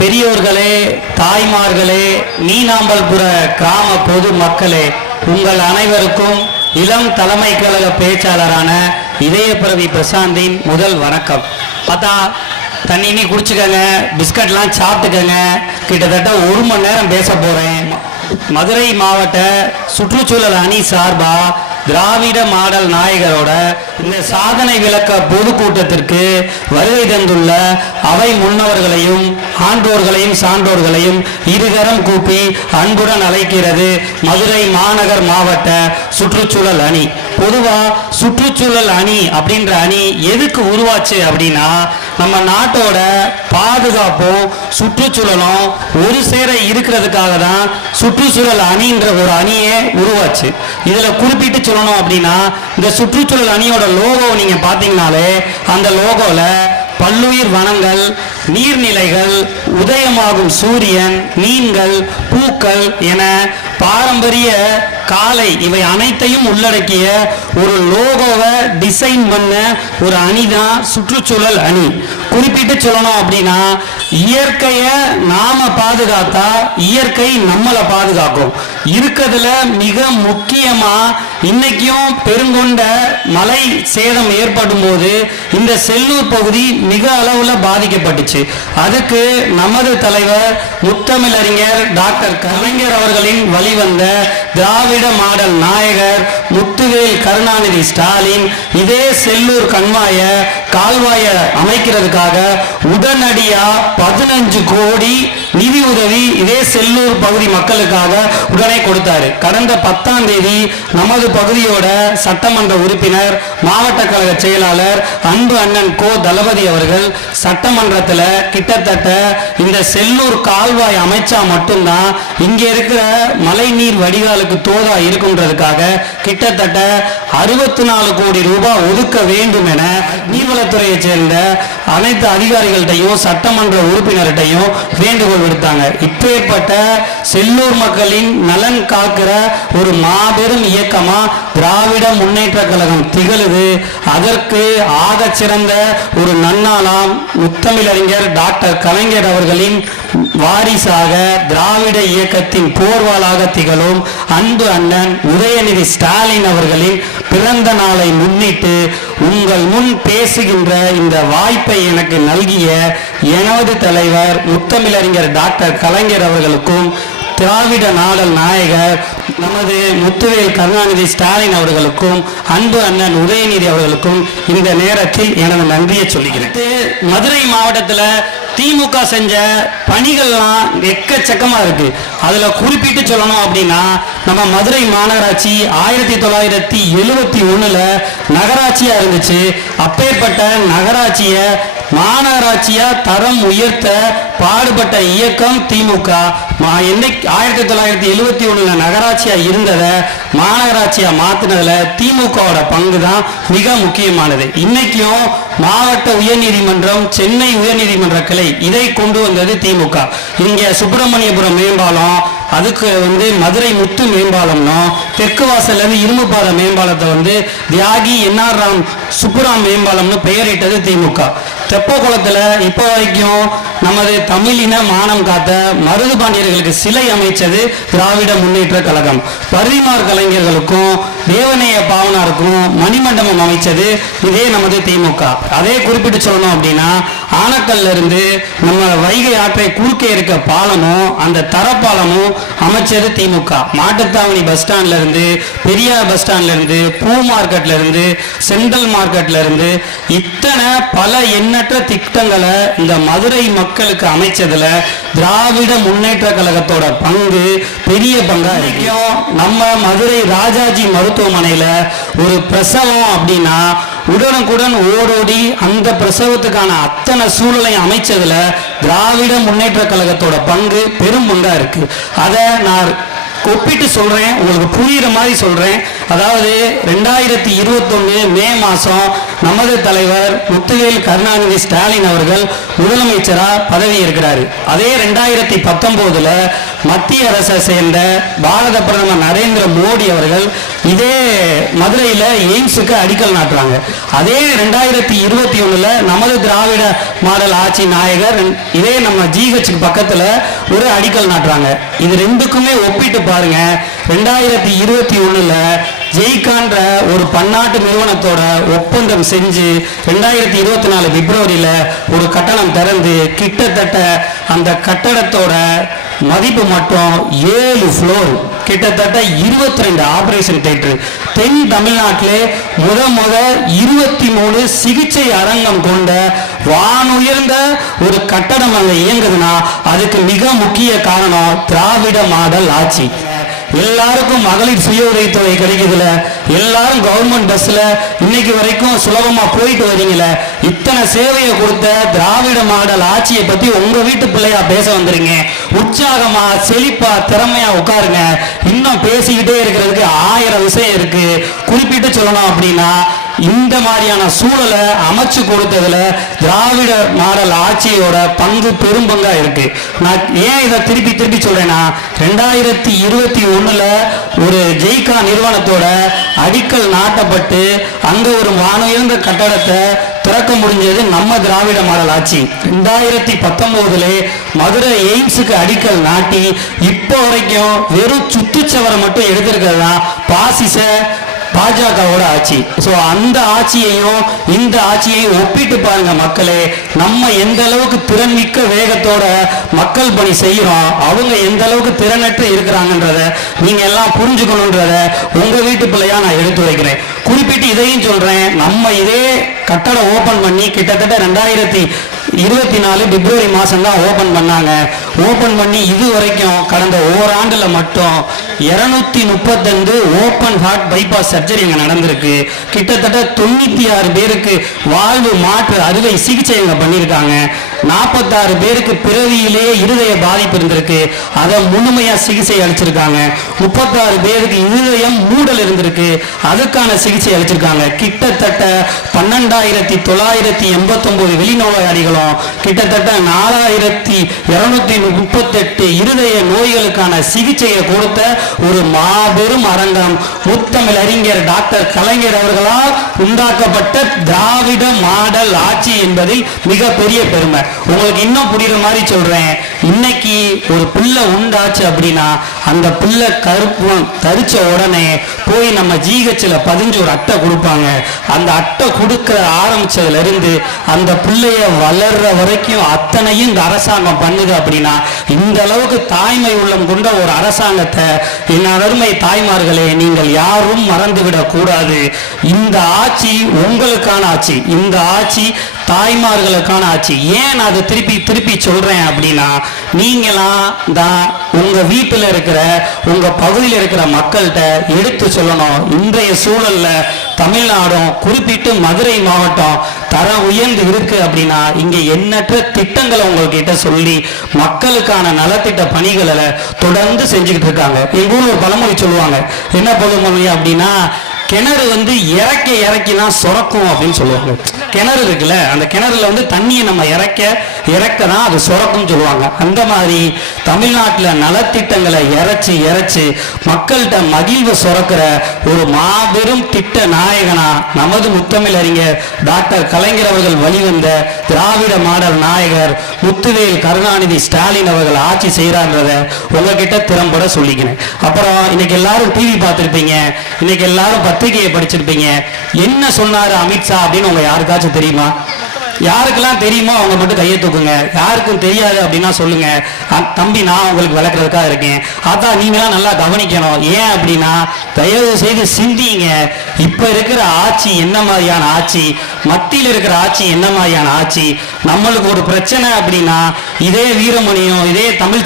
பெரியோர்களே தாய்மார்களே மீனாம்பல்புர கிராம பொது மக்களே உங்கள் அனைவருக்கும் இளம் தலைமை கழக பேச்சாளரான இதயப்பிரவி பிரசாந்தின் முதல் வணக்கம். பார்த்தா தண்ணி இனி குடிச்சுக்கங்க பிஸ்கட்லாம் சாப்பிட்டுக்கங்க. கிட்டத்தட்ட ஒரு மணி நேரம் பேச போகிறேன் மதுரை மாவட்ட சுற்றுச்சூழல் அணி சார்பாக திராவிட மாடல் நாயகரோட இந்த சாதனை விளக்க பொதுக்கூட்டத்திற்கு வருகை தந்துள்ள அவை முன்னவர்களையும் ஆண்டோர்களையும் சான்றோர்களையும் இருகரம் கூப்பி அன்புடன் அழைக்கிறது மதுரை மாநகர் மாவட்ட சுற்றுச்சூழல் அணி. பொதுவா சுற்றுச்சூழல் அணி அப்படின்ற அணி எதுக்கு உருவாச்சு அப்படின்னா நம்ம நாட்டோட பாதுகாப்பும் சுற்றுச்சூழலும் ஒரு சேர இருக்கிறதுக்காக தான் சுற்றுச்சூழல் அணின்ற ஒரு அணியே உருவாச்சு. இதுல குறிப்பிட்டு சொல்லணும் அப்படின்னா இந்த சுற்றுச்சூழல் அணியோட லோகோ நீங்க பாத்தீங்கனாலே அந்த லோகோல பல்லுயிர் வனங்கள் நீர்நிலைகள் உதயமாகும் சூரியன் மீன்கள் பூக்கள் என பாரம்பரிய காலை இவை அனைத்தையும் உள்ளடக்கிய ஒரு லோகோவை டிசைன் பண்ண ஒரு அணி தான் சுற்றுச்சூழல் அணி. குறிப்பிட்டு சொல்லணும் அப்படின்னா இயற்கையை நாம பாதுகாத்தா இயற்கை நம்மளை பாதுகாக்கும். இருக்கிறதுல மிக முக்கியமா இன்னைக்கும் பெருங்கொண்ட மலை சேதம் ஏற்படும் போது இந்த செல்லூர் பகுதி மிக அளவுல பாதிக்கப்பட்டுச்சு. அதுக்கு நமது தலைவர் முத்தமிழறிஞர் டாக்டர் கலைஞர் அவர்களின் வெளிவந்த திராவிட மாடல் நாயகர் முத்துவேல் கருணாநிதி ஸ்டாலின் இதே செல்லூர் கண்மாய கால்வாய அமைக்கிறதுக்காக உடனடியா பதினஞ்சு கோடி நிதி உதவி இதே செல்லூர் பகுதி மக்களுக்காக உடனே கொடுத்தாரு. கடந்த பத்தாம் தேதி நமது பகுதியோட சட்டமன்ற உறுப்பினர் மாவட்ட கழக செயலாளர் அன்பு அண்ணன் கோ தளபதி அவர்கள் சட்டமன்றத்துல கிட்டத்தட்ட இந்த செல்லூர் கால்வாய் அமைச்சா மட்டும்தான் இங்க இருக்கிற மழைநீர் வடிகாலுக்கு தோதா இருக்குன்றதுக்காக கிட்டத்தட்ட அறுபத்தி நாலு கோடி ரூபாய் ஒதுக்க வேண்டும் என நீர்வளத்துறையைச் சேர்ந்த அனைத்து அதிகாரிகள்கிட்டையும் சட்டமன்ற உறுப்பினர்கிட்டையும் வேண்டுகோள் விடுத்தாங்க. இப்பேற்பட்ட செல்லூர் மக்களின் நலன் காக்கிற ஒரு மாபெரும் இயக்கமா திராவிட முன்னேற்ற கழகம் திகழுது. அதற்கு ஆக சிறந்த ஒரு நன்னாளாம் முத்தமிழறிஞர் டாக்டர் கலைஞர் அவர்களின் வாரிசாக திராவிட இயக்கத்தின் போர்வாளாக திகழும் அன்பு அண்ணன் உதயநிதி ஸ்டாலின் அவர்களின் பிறந்த நாளை முன்னிட்டு உங்கள் முன் பேசுகின்ற இந்த வாய்ப்பை எனக்கு நல்கிய எனது தலைவர் முத்தமிழறிஞர் டாக்டர் கலைஞர் அவர்களுக்கும் திராவிட நாடல் நாயகர் நமது முத்துவேல் கருணாநிதி ஸ்டாலின் அவர்களுக்கும் அன்பு அண்ணன் உதயநிதி அவர்களுக்கும் இந்த நேரத்தில் எனது நன்றியை சொல்லுகிறேன். மதுரை மாவட்டத்தில் திமுக செஞ்ச பணிகள்லாம் எக்கச்சக்கமாக இருக்குது அதில் குறிப்பிட்டு சொல்லணும் அப்படின்னா நம்ம மதுரை மாநகராட்சி ஆயிரத்தி தொள்ளாயிரத்தி எழுவத்தி ஒண்ணுல நகராட்சியா இருந்துச்சு. அப்பேற்பட்ட நகராட்சிய மாநகராட்சியா தரம் உயர்த்த பாடுபட்ட இயக்கம் திமுக. மா- ஆயிரத்தி தொள்ளாயிரத்தி எழுவத்தி ஒண்ணுல நகராட்சியா இருந்ததை மாநகராட்சியா மாத்தினதுல திமுகவோட பங்கு தான் மிக முக்கியமானது. இன்னைக்கும் மாவட்ட உயர்நீதிமன்றம் சென்னை உயர்நீதிமன்ற கிளை இதை கொண்டு வந்தது திமுக. இங்க சுப்பிரமணியபுரம் மேம்பாலம் அதுக்கு வந்து மதுரை முத்து மேம்பாலம்னா தெற்கு வாசல்ல இருந்து இரும்புப்பாதை மேம்பாலத்தை வந்து தியாகி என்ஆர் ராம் சுப்புராம் மேம்பாலம்னு பெயரிட்டது திமுக. தெப்பக்குளத்துல இப்போ வரைக்கும் நமது தமிழின மானம் காத்த மருது பாண்டியர்களுக்கு சிலை அமைச்சது திராவிட முன்னேற்ற கழகம். பரிதிமார் கலைஞர்களுக்கும் தேவநேய பாவனாருக்கும் மணிமண்டபம் அமைச்சது இதே நமது திமுக. அதே குறிப்பிட்டு சொல்லணும் அப்படின்னா ஆனக்கல்ல இருந்து நம்ம வைகை ஆற்றை குறுக்கே இருக்க பாலமும் அந்த தரப்பாலமும் அமைச்சது திமுக. மாட்டுத்தாவணி பஸ் ஸ்டாண்ட்ல இருந்து பெரியார் பஸ் ஸ்டாண்ட்ல இருந்து பூ மார்க்கெட்ல இருந்து சென்ட்ரல் மார்க்கெட்ல இருந்து இத்தனை பல எண்ணற்ற திட்டங்களை இந்த மதுரை மக்களுக்கு அமைச்சதுல திராவிட முன்னேற்ற கழகத்தோட பங்கு பெரிய பங்கா இருக்கும் நம்ம மதுரை ராஜாஜி மருத்துவமனையில ஒரு பிரசவம் அப்படின்னா உடனுக்குடன் ஓடோடி அந்த பிரசவத்துக்கான அத்தனை சூழலையும் அமைச்சதுல திராவிட முன்னேற்ற கழகத்தோட பங்கு பெரும் பங்கா இருக்கு. அதை நான் ஒப்பிட்டு சொல்றேன் உங்களுக்கு புரியுற மாதிரி சொல்றேன். அதாவது ரெண்டாயிரத்தி இருபத்தொன்னு மே மாதம் நமது தலைவர் முத்துவேல் கருணாநிதி ஸ்டாலின் அவர்கள் முதலமைச்சராக பதவி இருக்கிறார் அதே ரெண்டாயிரத்தி பத்தொம்போதில் மத்திய அரசை சேர்ந்த பாரத பிரதமர் நரேந்திர மோடி அவர்கள் இதே மதுரையில் எய்ம்ஸுக்கு அடிக்கல் நாட்டுறாங்க. அதே ரெண்டாயிரத்தி இருபத்தி ஒன்றில் நமது திராவிட மாடல் ஆட்சி நாயகர் இதே நம்ம ஜிஹெச்சுக்கு பக்கத்தில் ஒரு அடிக்கல் நாட்டுறாங்க. இது ரெண்டுக்குமே ஒப்பிட்டு பாருங்க. ரெண்டாயிரத்தி இருபத்தி ஒன்றில் ஜெய்கான்ற ஒரு பன்னாட்டு நிறுவனத்தோட ஒப்பந்தம் செஞ்சு ரெண்டாயிரத்தி இருபத்தி நாலு பிப்ரவரியில ஒரு கட்டணம் திறந்து கிட்டத்தட்ட அந்த கட்டடத்தோட மதிப்பு மட்டும் ஏழு ஃப்ளோர் கிட்டத்தட்ட இருபத்தி ரெண்டு ஆபரேஷன் தேட்டர் தென் தமிழ்நாட்டிலே முத முத இருபத்தி மூணு சிகிச்சை அரங்கம் கொண்ட வானுயர்ந்த ஒரு கட்டடம் அங்கே இயங்குதுன்னா அதுக்கு மிக முக்கிய காரணம் திராவிட மாடல் ஆட்சி. எல்லாருக்கும் மகளிர் சுய உதவித்தொகை கிடைக்குதுல. எல்லாரும் கவர்மெண்ட் பஸ்ல இன்னைக்கு வரைக்கும் சுலபமா போயிட்டு வரீங்கள இத்தனை சேவையை கொடுத்த திராவிட மாடல் ஆட்சியை பத்தி உங்க வீட்டு பிள்ளையா பேச வந்துருங்க. உற்சாகமா செழிப்பா திறமையா உட்காருங்க. இன்னும் பேசிக்கிட்டே இருக்கிறதுக்கு ஆயிரம் விஷயம் இருக்கு. குறிப்பிட்டு சொல்லணும் அப்படின்னா இந்த மாதிரியான சூழலை அமைச்சு கொடுத்ததுல திராவிட மாடல் ஆட்சியோட பங்கு பெரும்பங்கா இருக்கு. நான் ஏன் இதை திருப்பி திருப்பி சொல்றேன்னா ரெண்டாயிரத்தி இருபத்தி ஒண்ணுல ஒரு ஜெய்கா நிறுவனத்தோட அடிக்கல் நாட்டப்பட்டு அங்க ஒரு வானுயர்ந்த கட்டடத்தை திறக்க முடிஞ்சது நம்ம திராவிட மாடல் ஆட்சி. ரெண்டாயிரத்தி பத்தொன்பதுல மதுரை எய்ம்ஸுக்கு அடிக்கல் நாட்டி இப்போ வரைக்கும் வெறும் சுத்துச்சவரை மட்டும் எடுத்திருக்கிறது தான் பாசிச பாஜகவோட ஆட்சி. ஸோ அந்த ஆட்சியையும் இந்த ஆட்சியையும் ஒப்பிட்டு பாருங்க மக்களே. நம்ம எந்த அளவுக்கு திறன்மிக்க வேகத்தோட மக்கள் பணி செய்யறோம் அவங்க எந்த அளவுக்கு திறனற்று இருக்கிறாங்கன்றத நீங்க எல்லாம் புரிஞ்சுக்கணுன்றத உங்க வீட்டு பிள்ளையா நான் எடுத்து வைக்கிறேன் குறிப்பிட்டு இதையும் சொல்றேன். நம்ம இதே கட்டடம் ஓபன் பண்ணி கிட்டத்தட்ட ரெண்டாயிரத்தி இருபத்தி நாலு பிப்ரவரி மாதம் தான் ஓபன் பண்ணாங்க. ஓபன் பண்ணி இது வரைக்கும் கடந்த ஓராண்டுல மட்டும் இருநூத்தி முப்பத்தஞ்சு ஓப்பன் ஹார்ட் பைபாஸ் சர்ஜரி அங்க நடந்திருக்கு. கிட்டத்தட்ட தொண்ணூத்தி ஆறு பேருக்கு வாழ்வு மாற்று அறுவை சிகிச்சை அங்க பண்ணியிருக்காங்க நாற்பத்தாறு பேருக்கு பிறவியிலே இருதய பாதிப்பு இருந்திருக்கு. அதை முழுமையா சிகிச்சை அளிச்சிருக்காங்க. முப்பத்தாறு பேருக்கு இருதயம் மூடல் இருந்திருக்கு. அதுக்கான சிகிச்சை அளிச்சிருக்காங்க. கிட்டத்தட்ட பன்னெண்டு பன்னெண்டாயிரத்தி தொள்ளாயிரத்தி எண்பத்தி வெளிநோயாளிகளும் கிட்டத்தட்ட நாலாயிரத்தி இருநூத்தி முப்பத்தெட்டு இருதய நோய்களுக்கான சிகிச்சையை கொடுத்த ஒரு மாபெரும் அரங்கம். முத்தமிழ் அறிஞர் டாக்டர் கலைஞர் அவர்களால் உண்டாக்கப்பட்ட திராவிட மாடல் ஆட்சி என்பதில் மிகப்பெரிய பெருமை. உங்களுக்கு இன்னும் புரியுற மாதிரி சொல்றேன். இன்னைக்கு ஒரு பிள்ளை உண்டாச்சு அப்படின்னா அந்த பிள்ளை கருப்பு தரிச்ச உடனே போய் நம்ம ஜிஹெச்ல பதிஞ்சு ஒரு அட்டை கொடுப்பாங்க. அந்த அட்டை கொடுக்கிற ஆரம்பிச்சதுல இருந்து அந்த பிள்ளைய வளர்ற வரைக்கும் அத்தனையும் இந்த அரசாங்கம் பண்ணுது அப்படின்னா இந்த அளவுக்கு தாய்மை உள்ளம் கொண்ட ஒரு அரசாங்கத்தை என் அருமை தாய்மார்களே நீங்கள் யாரும் மறந்துவிடக் கூடாது. இந்த ஆட்சி உங்களுக்கான ஆட்சி இந்த ஆட்சி தாய்மார்களுக்கான ஆட்சி. ஏன் அதை திருப்பி திருப்பி சொல்றேன் அப்படின்னா நீங்களாம் தான் உங்க வீட்டில் இருக்கிற உங்க பகுதியில் இருக்கிற மக்கள்கிட்ட எடுத்து சொல்லணும். இன்றைய சூழல்ல தமிழ்நாடும் குறிப்பிட்டு மதுரை மாவட்டம் தரம் உயர்ந்து இருக்கு அப்படின்னா இங்க எண்ணற்ற திட்டங்களை உங்ககிட்ட சொல்லி மக்களுக்கான நலத்திட்ட பணிகளை தொடர்ந்து செஞ்சுக்கிட்டு இருக்காங்க. எங்க ஊர்ல ஒரு பழமொழி சொல்லுவாங்க. என்ன பழமொழி அப்படின்னா கிணறு வந்து இறக்க இறக்கினா சுரக்கும் அப்படின்னு சொல்லுவாங்க. கிணறு இருக்குல்ல அந்த கிணறுல வந்து தண்ணியை நம்ம இறக்க இறக்கனா அது சுரக்கும்னு சொல்லுவாங்க. அந்த மாதிரி தமிழ்நாட்டில் நலத்திட்டங்களை இறைச்சி இறைச்சி மக்கள்கிட்ட மகிழ்வு சுரக்கிற ஒரு மாபெரும் திட்ட நாயகனா நமது முத்தமிழ் அறிஞர் டாக்டர் கலைஞர் அவர்கள் வழிவந்த திராவிட மாடல் நாயகர் முத்துவேல் கருணாநிதி ஸ்டாலின் அவர்கள் ஆட்சி செய்கிறான்றத உங்ககிட்ட திறம்பட சொல்லிக்கிறேன். அப்புறம் இன்னைக்கு எல்லாரும் டிவி பார்த்துருப்பீங்க. இன்னைக்கு எல்லாரும் பத்திரிகையை படிச்சிருப்பீங்க. என்ன சொன்னாரு அமித்ஷா அப்படின்னு உங்க யாருக்காச்சும் தெரியுமா? யாருக்கெல்லாம் தெரியுமோ அவங்க மட்டும் கையை தூக்குங்க. யாருக்கும் தெரியாது அப்படின்னா சொல்லுங்க. தம்பி நான் உங்களுக்கு விளக்குறதுக்காக இருக்கேன். அதான் நீங்களாம் நல்லா கவனிக்கணும். ஏன் அப்படின்னா தயவு செய்து சிந்திங்க. இப்ப இருக்கிற ஆட்சி என்ன மாதிரியான ஆட்சி? மத்தியில் இருக்கிற ஆட்சி என்ன மாதிரியான ஆட்சி? நம்மளுக்கு ஒரு பிரச்சனை அப்படின்னா இதே வீரமணியும் இதே தமிழ்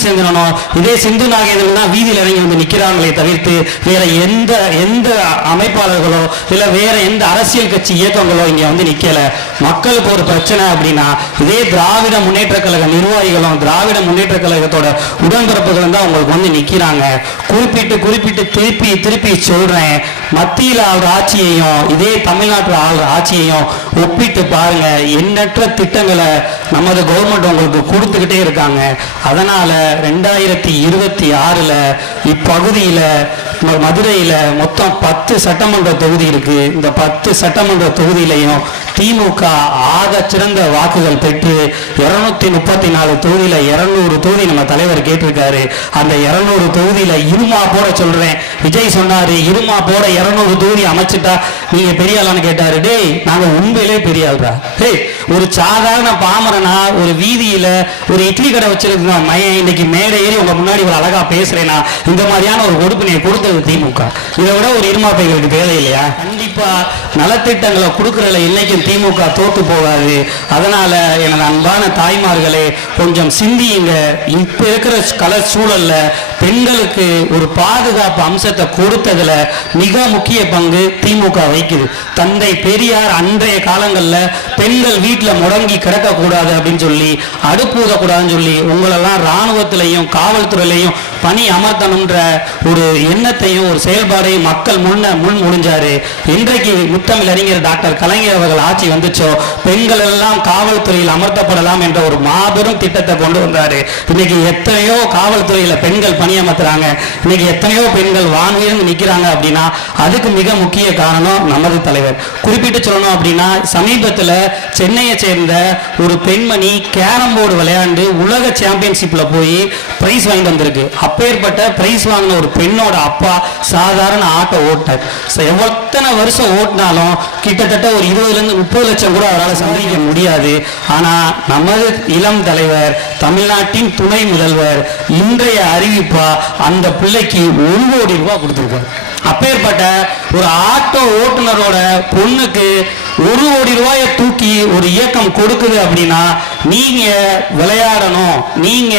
இதே சிந்து நாகேந்திரன் தான் வீதியில் இறங்கி வந்து நிற்கிறாங்களே தவிர்த்து வேற எந்த எந்த அமைப்பாளர்களோ இல்லை வேற எந்த அரசியல் கட்சி இயக்கங்களோ இங்கே வந்து நிற்கல மக்களுக்கு ஒரு பிரச்சனை அப்படின்னா இதே திராவிட முன்னேற்ற கழக நிர்வாகிகளும் திராவிட முன்னேற்ற கழகத்தோட உடன்பிறப்புகளும் தான் உங்களுக்கு வந்து நிற்கிறாங்க குறிப்பிட்டு குறிப்பிட்டு திருப்பி திருப்பி சொல்றேன். மத்தியில் ஆள்ற ஆட்சியையும் இதே தமிழ்நாட்டில் ஆள்ற ஆட்சியையும் ஒப்பிட்டு பாருங்க எண்ணற்ற திட்டங்களை நமது கவர்மெண்ட் உங்களுக்கு கொடுத்துக்கிட்டே இருக்காங்க. அதனால ரெண்டாயிரத்தி இருபத்தி ஆறுல இப்பகுதியில மதுரையில் மதுரையில மொத்தம் பத்து சட்டமன்ற தொகுதி இருக்கு. இந்த பத்து சட்டமன்ற தொகுதியிலையும் திமுக ஆக சிறந்த வாக்குகள் பெற்று இருநூத்தி முப்பத்தி நாலு தொகுதியில இருநூறு தொகுதி நம்ம தலைவர் கேட்டிருக்காரு. அந்த இருநூறு தொகுதியில இருமா போட சொல்றேன். விஜய் சொன்னாரு இருமா போட இருநூறு தொகுதி அமைச்சிட்டா நீங்க பெரிய ஆளான்னு கேட்டாரு. டேய் நாங்க உண்மையிலே பெரிய ஆள்ரா. டேய் ஒரு சாதாரண பாமரனா ஒரு வீதியில ஒரு இட்லி கடை வச்சிருக்க மையன் இன்னைக்கு மேடை ஏறி உங்க முன்னாடி ஒரு அழகா பேசுறேனா இந்த மாதிரியான ஒரு கொடுப்பினையை கொடுத்தது திமுக. இதை விட ஒரு இருமாப்பைகளுக்கு தேவை இல்லையா? கண்டிப்பா நலத்திட்டங்களை கொடுக்கறதுல இன்னைக்கும் திமுக தோத்து போகாது. அதனால எனது அன்பான தாய்மார்களே கொஞ்சம் சிந்தியுங்க. இப்ப இருக்கிற கல சூழல்ல பெண்களுக்கு ஒரு பாதுகாப்பு அம்சத்தை கொடுத்ததுல மிக முக்கிய பங்கு திமுக வகிக்குது. தந்தை பெரியார் அன்றைய காலங்கள்ல பெண்கள் வீட்டு வீட்டில் முடங்கி கிடக்கக்கூடாது அப்படின்னு சொல்லி அடுப்பு ஊதக்கூடாதுன்னு சொல்லி உங்களெல்லாம் இராணுவத்திலையும் காவல்துறையிலையும் பணி அமர்த்தணுன்ற ஒரு எண்ணத்தையும் ஒரு செயல்பாடையும் மக்கள் முன்ன முன் முடிஞ்சாரு இன்றைக்கு முத்தமிழ் அறிஞர் டாக்டர் கலைஞர் அவர்கள் ஆட்சி வந்துச்சோ பெண்கள் எல்லாம் காவல்துறையில் அமர்த்தப்படலாம் என்ற ஒரு மாபெரும் திட்டத்தை கொண்டு வந்தாரு. இன்னைக்கு எத்தனையோ காவல்துறையில பெண்கள் பணியமர்த்துறாங்க இன்னைக்கு எத்தனையோ பெண்கள் வானுயர்ந்து நிக்கிறாங்க அப்படின்னா அதுக்கு மிக முக்கிய காரணம் நமது தலைவர். குறிப்பிட்டு சொல்லணும் அப்படின்னா சமீபத்துல சென்னையை சேர்ந்த ஒரு பெண்மணி கேரம் போர்டு விளையாண்டு உலக சாம்பியன்ஷிப்ல போய் பிரைஸ் வாங்கிட்டு வந்திருக்கு. அப்பேற்பட்ட பிரைஸ் வாங்கின ஒரு பெண்ணோட அப்பா சாதாரண ஆட்டோ ஓட்டார் எத்தனை வருஷம் ஓட்டினாலும் கிட்டத்தட்ட ஒரு இருபதுலேருந்து முப்பது லட்சம் கூட அவரால் சந்திக்க முடியாது. ஆனா நமது இளம் தலைவர் தமிழ்நாட்டின் துணை முதல்வர் இன்றைய அறிவிப்பா அந்த பிள்ளைக்கு ஒரு கோடி ரூபாய் கொடுத்துருக்காரு. அப்பேற்பட்ட ஒரு ஆட்டோ ஓட்டுநரோட பொண்ணுக்கு ஒரு கோடி ரூபாயை தூக்கி ஒரு இயக்கம் கொடுக்குது அப்படின்னா நீங்க விளையாடணும் நீங்க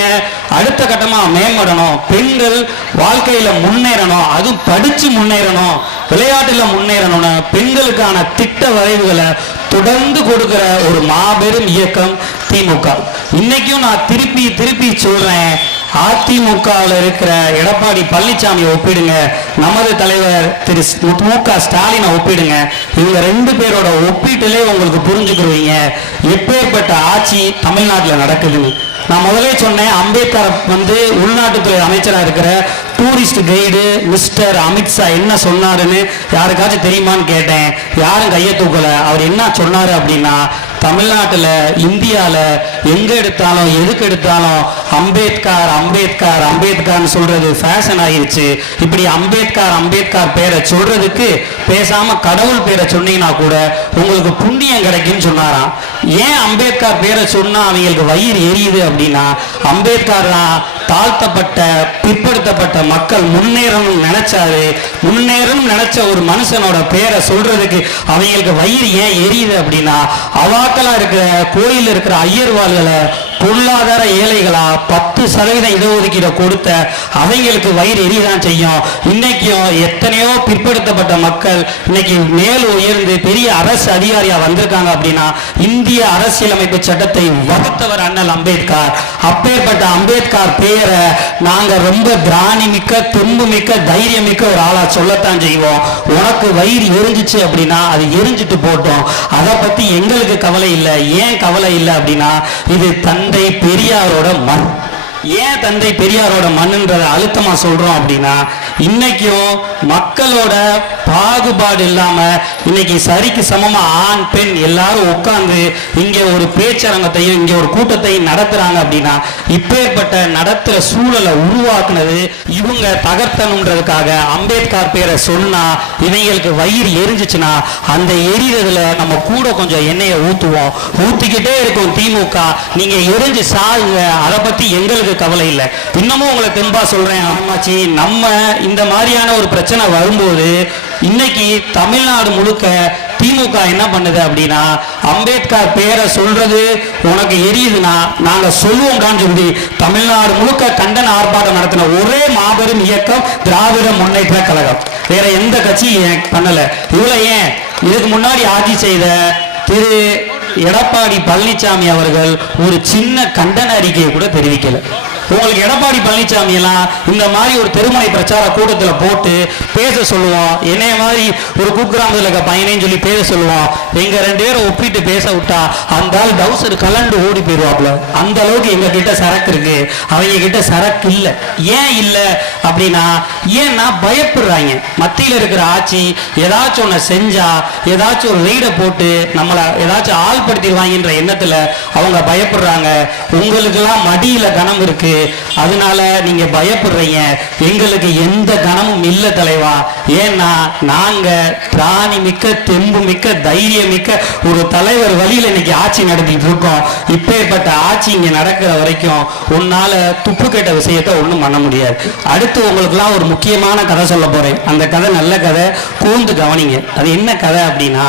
அடுத்த கட்டமா மேம்படணும் பெண்கள் வாழ்க்கையில முன்னேறணும் அதுவும் படிச்சு முன்னேறணும் விளையாட்டுல முன்னேறணும்னு பெண்களுக்கான திட்ட வரைவுகளை தொடர்ந்து கொடுக்கிற ஒரு மாபெரும் இயக்கம் திமுக இன்னைக்கும் நான் திருப்பி திருப்பி சொல்றேன் அதிமுகவில் இருக்கிற எடப்பாடி பழனிசாமி ஒப்பிடுங்க. நமது தலைவர் திரு மு க ஸ்டாலினை ஒப்பிடுங்க. இவங்க ரெண்டு பேரோட ஒப்பீட்டிலே உங்களுக்கு புரிஞ்சுக்கிடுவீங்க எப்பேற்பட்ட ஆட்சி தமிழ்நாட்டில் நடக்குதுன்னு. நான் முதலே சொன்னேன் அம்பேத்கர் வந்து உள்நாட்டுத்துறை அமைச்சராக இருக்கிற டூரிஸ்ட் கைடு மிஸ்டர் அமித்ஷா என்ன சொன்னாருன்னு யாருக்காச்சும் தெரியுமான்னு கேட்டேன். யாரும் கையை தூக்கலை. அவர் என்ன சொன்னார் அப்படின்னா தமிழ்நாட்டில் இந்தியாவில் எங்க எடுத்தாலும் எதுக்கு எடுத்தாலும் அம்பேத்கர் அம்பேத்கர் அம்பேத்கர்னு சொல்றது ஃபேஷன் ஆயிருச்சு. இப்படி அம்பேத்கர் அம்பேத்கர் பேரை சொல்றதுக்கு பேசாம கடவுள் பேரை சொன்னீங்கன்னா கூட உங்களுக்கு புண்ணியம் கிடைக்கும்னு சொன்னாராம். ஏன் அம்பேத்கர் பேரை சொன்னா அவங்களுக்கு வயிறு எரியுது அப்படின்னா அம்பேத்கர் தான் தாழ்த்தப்பட்ட பிற்படுத்தப்பட்ட மக்கள் முன்னேறணும் நினைச்சாரு. முன்னேறணும் நினைச்ச ஒரு மனுஷனோட பேரை சொல்றதுக்கு அவங்களுக்கு வயிறு ஏன் எரியுது அப்படின்னா அவாக்கலா இருக்கிற கோயில் இருக்கிற 这个嘞 பொருளாதார ஏழைகளா பத்து சதவீதம் இடஒதுக்கீடை கொடுத்த அவங்களுக்கு வயிறு எரியதான் செய்யும். இன்னைக்கும் எத்தனையோ பிற்படுத்தப்பட்ட மக்கள் இன்னைக்கு மேல் உயர்ந்து பெரிய அரசு அதிகாரியா வந்திருக்காங்க அப்படின்னா இந்திய அரசியலமைப்பு சட்டத்தை வகுத்தவர் அண்ணல் அம்பேத்கர். அப்பேற்பட்ட அம்பேத்கர் பேரை நாங்க ரொம்ப திராணி மிக்க தெம்பு மிக்க தைரியம் மிக்க ஒரு ஆளா சொல்லத்தான் செய்வோம். உனக்கு வயிறு எரிஞ்சிச்சு அப்படின்னா அது எரிஞ்சிட்டு போட்டோம். அதை பத்தி எங்களுக்கு கவலை இல்லை. ஏன் கவலை இல்லை அப்படின்னா இது தன் தந்தை பெரியாரோட மண். ஏன் தந்தை பெரியாரோட மண்ணுன்றத அழுத்தமா சொல்றோம் அப்படின்னா இன்னைக்கும் மக்களோட பாகுபாடு இல்லாம இன்னைக்கு சரிக்கு சமமா ஆண் பெண் எல்லாரும் உட்கார்ந்து இங்க ஒரு பேச்சரங்கத்தையும் இங்க ஒரு கூட்டத்தையும் நடத்துறாங்க அப்படின்னா இப்பேற்பட்ட நடத்துற சூழலை உருவாக்குனது இவங்க தகர்த்தணுன்றதுக்காக அம்பேத்கர் பேரை சொன்னா இவங்களுக்கு வயிறு எரிஞ்சிச்சுன்னா அந்த எரியறதுல நம்ம கூட கொஞ்சம் எண்ணெயை ஊத்துவோம். ஊத்திக்கிட்டே இருக்கும் திமுக. நீங்க எரிஞ்சு சாகுங்க. அதை பத்தி எங்களுக்கு கவலை இல்லை. இன்னமும் உங்களை தெம்பா சொல்றேன் ஆமாச்சி. நம்ம இந்த மாதிரியான ஒரு பிரச்சனை வரும்போது இன்னைக்கு தமிழ்நாடு முழுக்க திமுக என்ன பண்ணுது அப்படின்னா அம்பேத்கர் பேரை சொல்றது உனக்கு எரியுதுன்னா நாங்க சொல்லுவோம்டான்னு சொல்லி தமிழ்நாடு முழுக்க கண்டன ஆர்ப்பாட்டம் நடத்தின ஒரே மாபெரும் இயக்கம் திராவிட முன்னேற்ற கழகம். வேற எந்த கட்சியும் ஏன் பண்ணல. இவ்வளோ ஏன்? இதுக்கு முன்னாடி ஆட்சி செய்த திரு எடப்பாடி பழனிசாமி அவர்கள் ஒரு சின்ன கண்டன அறிக்கையை கூட தெரிவிக்கல. உங்களுக்கு எடப்பாடி பழனிசாமி எல்லாம் இந்த மாதிரி ஒரு தெருமுனை பிரச்சார கூட்டத்துல போட்டு பேச சொல்லுவோம் என்னைய மாதிரி ஒரு குக்கிராமத்தில் இருக்க பையனையும் சொல்லி பேச சொல்லுவோம் எங்க ரெண்டு பேரும் ஒப்பிட்டு பேச விட்டா அந்த ஆள் டவுசர் கலண்டு ஓடி போயிடுவாப்ல அந்த அளவுக்கு எங்க கிட்ட சரக்கு இருக்கு. அவங்க கிட்ட சரக்கு இல்ல. ஏன் இல்ல அப்படின்னா ஏன்னா பயப்படுறாங்க. மத்தியில இருக்கிற ஆட்சி ஏதாச்சும் ஒன்று செஞ்சா ஏதாச்சும் ஒரு ரைடை போட்டு நம்மளை ஏதாச்சும் ஆள்படுத்திடுவாங்கன்ற எண்ணத்துல அவங்க பயப்படுறாங்க. உங்களுக்கெல்லாம் மடியில கனம் இருக்கு. அதனால நீங்க பயப்படுறீங்க. எங்களுக்கு எந்த கனமும் இல்ல தலைவா. ஏன்னா நாங்க பிராணி மிக்க தெம்பு மிக்க தைரியம் மிக்க ஒரு தலைவர் வழியில இன்னைக்கு ஆட்சி நடத்திட்டு இருக்கோம். இப்பேற்பட்ட ஆட்சி இங்க நடக்கிற வரைக்கும் உன்னால துப்பு கெட்ட விஷயத்த ஒண்ணும் பண்ண முடியாது. அடுத்து உங்களுக்குலாம் ஒரு முக்கியமான கதை சொல்ல போறேன். அந்த கதை நல்ல கதை கூர்ந்து கவனிங்க. அது என்ன கதை அப்படின்னா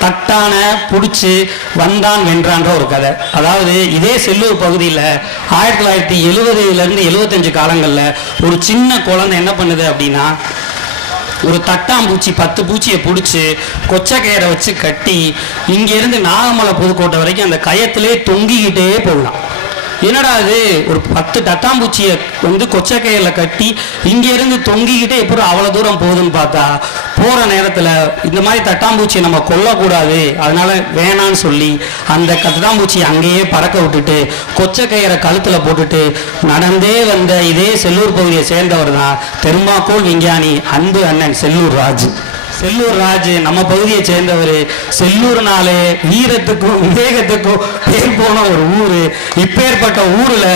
தட்டான புடிச்சு வந்தான் வென்றான்ற ஒரு கதை. அதாவது இதே செல்லூர் பகுதியில் ஆயிரத்தி தொள்ளாயிரத்தி எழுபதுல இருந்து எழுபத்தஞ்சு காலங்கள்ல ஒரு சின்ன குழந்தை என்ன பண்ணுது அப்படின்னா ஒரு தட்டாம்பூச்சி பத்து பூச்சியை பிடிச்சி கொச்சக்கயிறை வச்சு கட்டி இங்கேருந்து நாகமலை புதுக்கோட்டை வரைக்கும் அந்த கயத்திலே தொங்கிக்கிட்டே போகலாம். என்னடா இது? ஒரு பத்து தட்டாம்பூச்சியை வந்து கொச்சக்கையில் கட்டி இங்கேருந்து தொங்கிக்கிட்டே எப்படி அவ்வளோ தூரம் போகுதுன்னு பார்த்தா போகிற நேரத்தில் இந்த மாதிரி தட்டாம்பூச்சியை நம்ம கொல்லக்கூடாது. அதனால வேணான்னு சொல்லி அந்த தட்டாம்பூச்சியை அங்கேயே பறக்க விட்டுட்டு கொச்சக்கயிறை கழுத்தில் போட்டுட்டு நடந்தே வந்த இதே செல்லூர் பகுதியை சேர்ந்தவர் தான் தெருமாக்கோள் விஞ்ஞானி அன்பு அண்ணன் செல்லூர் ராஜு. செல்லூர் ராஜு நம்ம பகுதியை சேர்ந்தவர். செல்லூர்னாலே வீரத்துக்கும் விவேகத்துக்கும் பேர் போன ஒரு ஊர். இப்பேற்பட்ட ஊரில்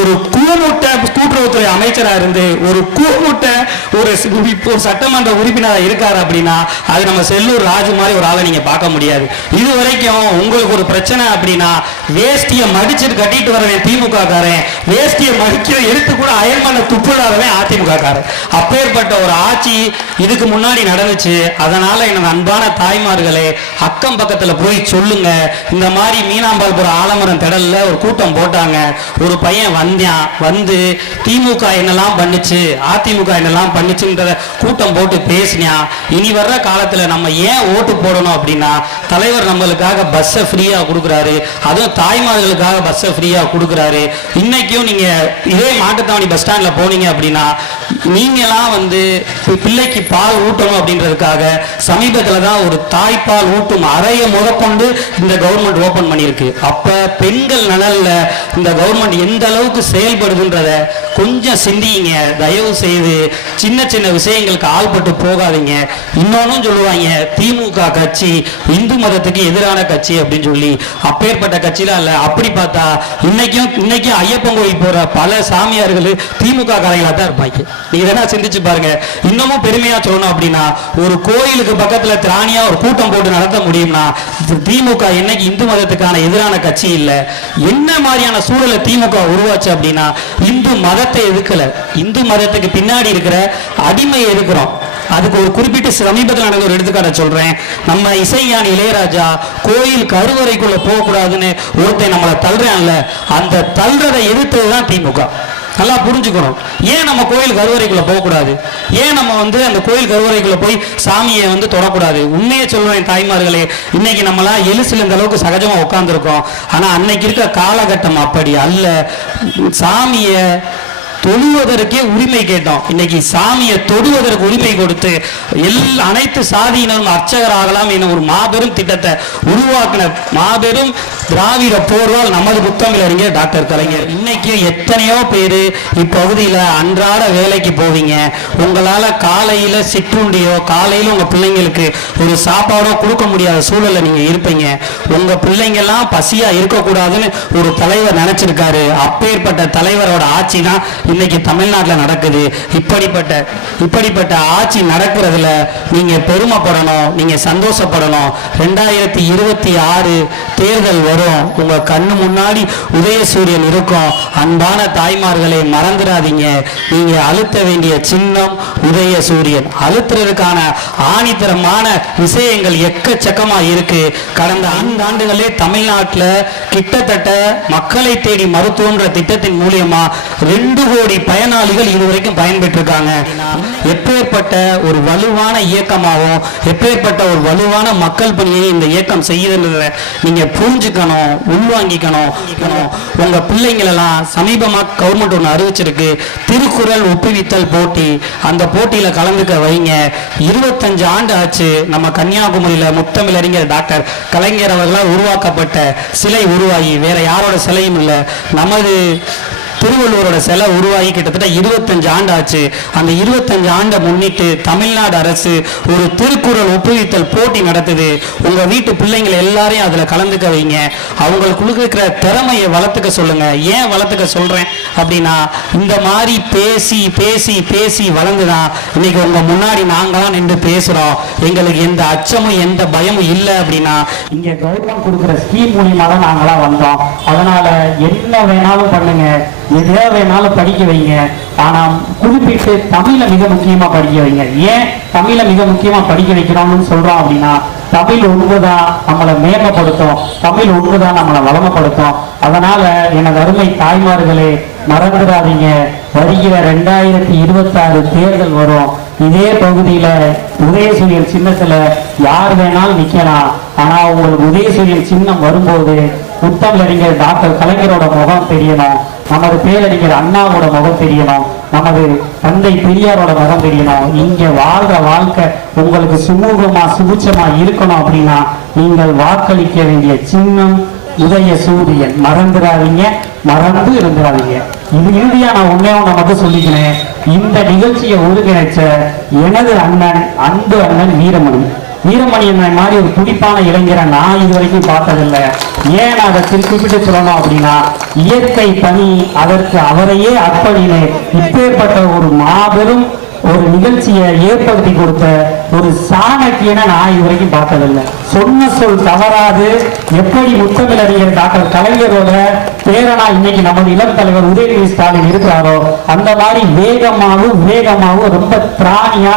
ஒரு கூமுட்டை கூட்டுறவுத்துறை அமைச்சராக இருந்து ஒரு கூமுட்டை ஒரு இப்போ சட்டமன்ற உறுப்பினரா இருக்கார் அப்படின்னா அது நம்ம செல்லூர் ராஜு மாதிரி ஒரு ஆளை நீங்க பார்க்க முடியாது. இது வரைக்கும் உங்களுக்கு ஒரு பிரச்சனை அப்படின்னா வேஷ்டியை மடிச்சிட்டு கட்டிட்டு வரவன் திமுக காரன் வேஷ்டியை மடிக்கிற எடுத்து கூட அயன் பண்ண துப்புலாதவன் அதிமுக காரன் அப்பேற்பட்ட ஒரு ஆட்சி இதுக்கு முன்னாடி நடந்துச்சு. அதனால எனது அன்பான தாய்மார்களே அக்கம் பக்கத்துல போய் சொல்லுங்க. இந்த மாதிரி மீனாம்பாள்புரம் ஆலமரம் திடல்ல ஒரு கூட்டம் போட்டாங்க. ஒரு பையன் வந்தான். வந்து திமுக என்னெல்லாம் பண்ணுச்சு அதிமுக என்னெல்லாம் பண்ணுச்சுன்றத கூட்டம் போட்டு பேசினான். இனி வர்ற காலத்துல நம்ம ஏன் ஓட்டு போடணும் அப்படின்னா தலைவர் நம்மளுக்காக பஸ்ஸை ஃப்ரீயா கொடுக்குறாரு. அதுவும் தாய்மார்களுக்காக பஸ்ஸை ஃப்ரீயா கொடுக்குறாரு. இன்னைக்கும் நீங்க இதே மாட்டுத்தாவணி பஸ் ஸ்டாண்ட்ல போனீங்க அப்படின்னா நீங்களாம் வந்து பிள்ளைக்கு பால் ஊட்டணும் அப்படின்றதுக்காக சமீபத்துல தான் ஒரு தாய்ப்பால் ஊட்டும் அறையை முதற்கொண்டு இந்த கவர்மெண்ட் ஓபன் பண்ணியிருக்கு. அப்ப பெண்கள் நலன்ல இந்த கவர்மெண்ட் எந்த அளவுக்கு செயல்படுதுன்றத கொஞ்சம் சிந்திங்க. தயவு செய்து சின்ன சின்ன விஷயங்களுக்கு ஆள்பட்டு போகாதீங்க. இன்னொன்னும் சொல்லுவாங்க திமுக கட்சி இந்து மதத்துக்கு எதிரான கட்சி அப்படின்னு சொல்லி. அப்பேற்பட்ட கட்சிலாம் இல்லை. அப்படி பார்த்தா இன்னைக்கும் இன்னைக்கும் ஐயப்பன் கோயில் போற பல சாமியார்கள் திமுக காரங்களா தான் இருப்பாங்க. நீங்க வேணா சிந்திச்சு பாருங்க. இன்னமும் பெருமையா சொல்லணும் அப்படின்னா ஒரு கோயிலுக்கு பக்கத்துல திராணியா ஒரு கூட்டம் போட்டு நடத்த முடியும்னா திமுக என்னைக்கு இந்து மதத்துக்கான எதிரான கட்சி இல்ல என்ன மாதிரியான சூழலை திமுக உருவாச்சு அப்படின்னா இந்து மதத்தை எதுக்கல இந்து மதத்துக்கு பின்னாடி இருக்கிற அடிமையை எதுக்குறோம் அதுக்கு ஒரு குறிப்பிட்ட சமீபத்தில் நடந்த ஒரு எடுத்துக்காட்ட சொல்றேன். நம்ம இசைஞானி இளையராஜா கோயில் கருவறைக்குள்ள போகக்கூடாதுன்னு ஒருத்தன் நம்மளை தள்ளுறான்ல அந்த தள்ளுறதை எதிர்த்தது தான் திமுக. நல்லா புரிஞ்சுக்கணும். ஏன் நம்ம கோயில் கருவறைக்குள்ள போகக்கூடாது? ஏன் நம்ம வந்து அந்த கோயில் கருவறைக்குள்ள போய் சாமியை வந்து தொடக்கூடாது? உண்மையை சொல்லுவேன் தாய்மார்களே. இன்னைக்கு நம்மளாம் எலிசில் இந்த அளவுக்கு சகஜமா உட்காந்துருக்கோம் ஆனா அன்னைக்கு இருக்க காலகட்டம் அப்படி அல்ல. சாமியை தொழுவதற்கே உரிமை கேட்டோம். இன்னைக்கு சாமியை தொடுவதற்கு உரிமை கொடுத்து எல் அனைத்து சாதியினரும் அர்ச்சகராகலாம் என ஒரு மாபெரும் திட்டத்தை உருவாக்கின மாபெரும் திராவிட போர்வால் நமது புத்தமிழறிஞர் டாக்டர் கலைஞர். இன்னைக்கு எத்தனையோ பேர் இப்பகுதியில் அன்றாட வேலைக்கு போவீங்க. உங்களால காலையில சிற்றுண்டியோ காலையில உங்க பிள்ளைங்களுக்கு ஒரு சாப்பாடோ கொடுக்க முடியாத சூழல்ல நீங்க இருப்பீங்க. உங்க பிள்ளைங்க எல்லாம் பசியா இருக்கக்கூடாதுன்னு ஒரு தலைவர் நினைச்சிருக்காரு. அப்பேற்பட்ட தலைவரோட ஆட்சி தான் இன்னைக்கு தமிழ்நாட்டில் நடக்குது. இப்படிப்பட்ட இப்படிப்பட்ட ஆட்சி நடக்கிறதுல நீங்க பெருமைப்படணும் நீங்க சந்தோஷப்படணும். ரெண்டாயிரத்தி இருபத்தி ஆறு தேர்தல் வரும். உங்க கண்ணு முன்னாடி உதயசூரியன் இருக்கும். அன்பான தாய்மார்களை மறந்துடாதீங்க. நீங்க அழுத்த வேண்டிய சின்னம் உதய சூரியன் அழுத்துறதுக்கான ஆணித்தரமான விஷயங்கள் எக்கச்சக்கமா இருக்கு. கடந்த ஐந்து ஆண்டுகளே தமிழ்நாட்டில் கிட்டத்தட்ட மக்களை தேடி மருத்துவம்ன்ற திட்டத்தின் மூலியமா ரெண்டு கோடி பயனாளிகள் இதுவரைக்கும் பயன்பெற்றிருக்காங்க. எப்பேற்பட்ட ஒரு வலுவான இயக்கமாகவும் எப்பேற்பட்ட ஒரு வலுவான மக்கள் பணியை இந்த இயக்கம் செய்யுதுன்றத நீங்க புரிஞ்சுக்கணும் உள்வாங்கிக்கணும். உங்க பிள்ளைங்களெல்லாம் சமீபமா கவர்மெண்ட் ஒன்று அறிவிச்சிருக்கு. திருக்குறள் ஒப்புவித்தல் போட்டி. அந்த போட்டியில கலந்துக்க வைங்க. இருபத்தஞ்சு ஆண்டு ஆச்சு நம்ம கன்னியாகுமரியில முத்தமிழறிஞர் டாக்டர் கலைஞர் அவர்களால் உருவாக்கப்பட்ட சிலை உருவாகி வேற யாரோட சிலையும் இல்லை. நமது திருவள்ளுவரோட சிலை உருவாகி கிட்டத்தட்ட இருபத்தஞ்சு ஆண்டு ஆச்சு அந்த இருபத்தஞ்சு ஆண்டை முன்னிட்டு தமிழ்நாடு அரசு ஒரு திருக்குறள் ஒப்புவித்தல் போட்டி நடத்துது. உங்க வீட்டு பிள்ளைங்களை எல்லாரையும் அதுல கலந்துக்க வைங்க. அவங்களுக்குள்ள இருக்கிற திறமையை வளர்த்துக்க சொல்லுங்க. ஏன் வளர்த்துக்க சொல்றேன்? அப்படின்னா இந்த மாதிரி பேசி பேசி பேசி வளர்ந்துதான் இன்னைக்கு உங்க முன்னாடி நாங்களாம் நின்று பேசுறோம். எங்களுக்கு எந்த அச்சமும் எந்த பயமும் இல்லை அப்படின்னா இங்க கவர்மெண்ட் கொடுக்குற ஸ்கீம் மூலியமா தான் நாங்களாம் வந்தோம். அதனால என்ன வேணாலும் பண்ணுங்க. எதையா வேணாலும் படிக்க வைங்க. ஆனா குறிப்பிட்டு தமிழை மிக முக்கியமா படிக்க வைங்க. ஏன் தமிழை மிக முக்கியமா படிக்க வைக்கிறோம்னு சொல்கிறோம் அப்படின்னா தமிழ் உண்மைதான் நம்மளை மேம்படுத்தும் தமிழ் உண்மைதான் நம்மளை வளமப்படுத்தும். அதனால எனது அருமை தாய்மார்களே மறந்துடாதீங்க. வருகிற ரெண்டாயிரத்தி இருபத்தாறு தேர்தல் வரும். இதே பகுதியில உதயசூரியன் சின்னத்துல யார் வேணாலும் நிக்கலாம். ஆனா உங்களுக்கு உதயசூரியன் சின்னம் வரும்போது முத்தமிழறிஞர் டாக்டர் கலைஞரோட முகம் தெரியணும். நமது பேரறிஞர் அண்ணாவோட முகம் தெரியணும். நமது தந்தை பெரியாரோட முகம் தெரியணும். இங்க வாழ்ற வாழ்க்கை உங்களுக்கு சுமூகமா சுபிச்சமா இருக்கணும் அப்படின்னா நீங்கள் வாக்களிக்க வேண்டிய சின்னம் உதய சூரியன் மறந்துடாதீங்க. மறந்து இருந்துடாதீங்க. இது இறுதியா நான் உண்மையாக நான் மட்டும் சொல்லிக்கிறேன். இந்த நிகழ்ச்சியை ஒருங்கிணைச்ச எனது அண்ணன் அன்பு அண்ணன் வீரமணி. வீரமணி என்ன மாதிரி ஒரு துடிப்பான இளைஞரை நான் இது வரைக்கும் பார்த்ததில்லை. ஏன் அதை குறிப்பிட்டு சொல்லணும் அப்படின்னா இயற்கை பணி அதற்கு அவரையே அர்ப்பணினு இப்பேற்பட்ட ஒரு மாபெரும் ஒரு நிகழ்ச்சியை ஏற்படுத்தி கொடுத்த ஒரு சாணக்கியனை நான் இது வரைக்கும் பார்த்ததில்லை. சொன்ன சொல் தவறாது. எப்படி முத்தமிழறிஞர் டாக்டர் கலைஞரோட பேரனா இன்னைக்கு நமது இளம் தலைவர் உதயநிதி ஸ்டாலின் இருக்கிறாரோ அந்த மாதிரி வேகமாகவும் வேகமாகவும் ரொம்ப திராணியா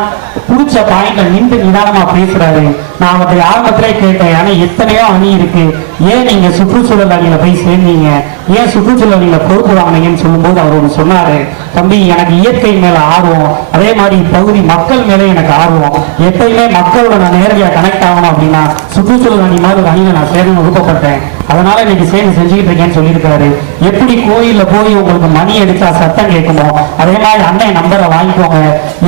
புடிச்ச பாயிண்ட்ல நின்று நிதானமா பேசுறாரு. நான் அவருடைய ஆரம்பத்திலே கேட்டேன் ஆனா எத்தனையோ அணி இருக்கு. ஏன் நீங்க சுற்றுச்சூழல் அணியில போய் சேர்ந்தீங்க? ஏன் சுற்றுச்சூழல் அணியில பொறுப்பு வாங்கினீங்கன்னு சொல்லும்போது அவர் ஒன்று சொன்னாரு. தம்பி எனக்கு இயற்கை மேல ஆர்வம். அதே மாதிரி இப்பகுதி மக்கள் மேலே எனக்கு ஆர்வம். எப்பயுமே மக்களோட நான் நேரடியாக கனெக்ட் ஆகணும் அப்படின்னா சுற்றுச்சூழல் அணி மாதிரி ஒரு அணியில் நான் சேரணும் விருப்பப்பட்டேன். அதனால இன்னைக்கு சேர்ந்து செஞ்சுக்கிட்டு இருக்கேன்னு சொல்லியிருக்காரு எப்படி கோயில்ல போய் உங்களுக்கு மணி எடுத்தா சத்தம் கேட்குமோ? அதே மாதிரி அண்ணன் நம்பரை வாங்கிக்கோங்க.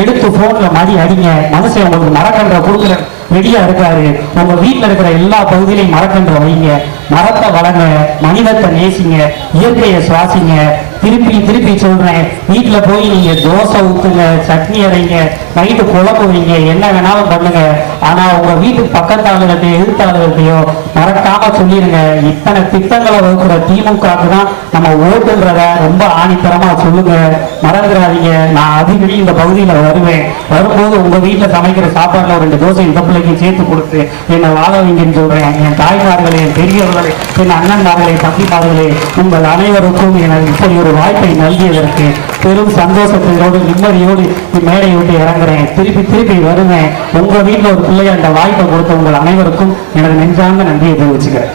எடுத்து போன்ல மணி அடிங்க. மனுஷன் உங்களுக்கு மரக்கன்ற கொடுக்குற ரெடியா இருக்காரு. உங்க வீட்டுல இருக்கிற எல்லா பகுதியிலையும் மரக்கன்ற வைங்க. மரத்தை வளங்க மனிதத்தை நேசிங்க இயற்கையை சுவாசிங்க. திருப்பி திருப்பி சொல்றேன். வீட்டுல போய் நீங்க தோசை ஊத்துங்க சட்னி அரைங்க நைட்டு குழம்பு வைங்க என்ன வேணாலும் பண்ணுங்க. ஆனா உங்க வீட்டு பக்கத்தாளுகிட்டையோ எதிர்த்தாளுகிட்டையோ மறக்காம சொல்லிருங்க. இத்தனை திட்டங்களை வகுக்கிற திமுகவுக்கு தான் நம்ம ஓட்டுன்றத ரொம்ப ஆணித்தரமா சொல்லுங்க. மறந்துடாதீங்க. நான் அடிக்கடி இந்த பகுதியில வருவேன். வரும்போது உங்க வீட்டுல சமைக்கிற சாப்பாடுல ரெண்டு தோசை இந்த பிள்ளைக்கு சேர்த்து கொடுத்து என்னை வாழ வைங்கன்னு சொல்றேன். என் தாய்மார்களே என் பெரியவர்களே என் அண்ணன்மார்களே தம்பிமார்களே உங்கள் அனைவருக்கும் எனக்கு இப்படி ஒரு வாய்ப்பை நல்கியதற்கு பெரும் சந்தோஷத்தோடு நிம்மதியோடு மேடை விட்டு இறங்குறேன். திருப்பி திருப்பி வருவேன். உங்க வீட்டில் ஒரு பிள்ளைய அந்த வாய்ப்பை கொடுத்த உங்கள் அனைவருக்கும் எனது நெஞ்சார்ந்த நன்றியை தெரிவிச்சுக்கிறேன்.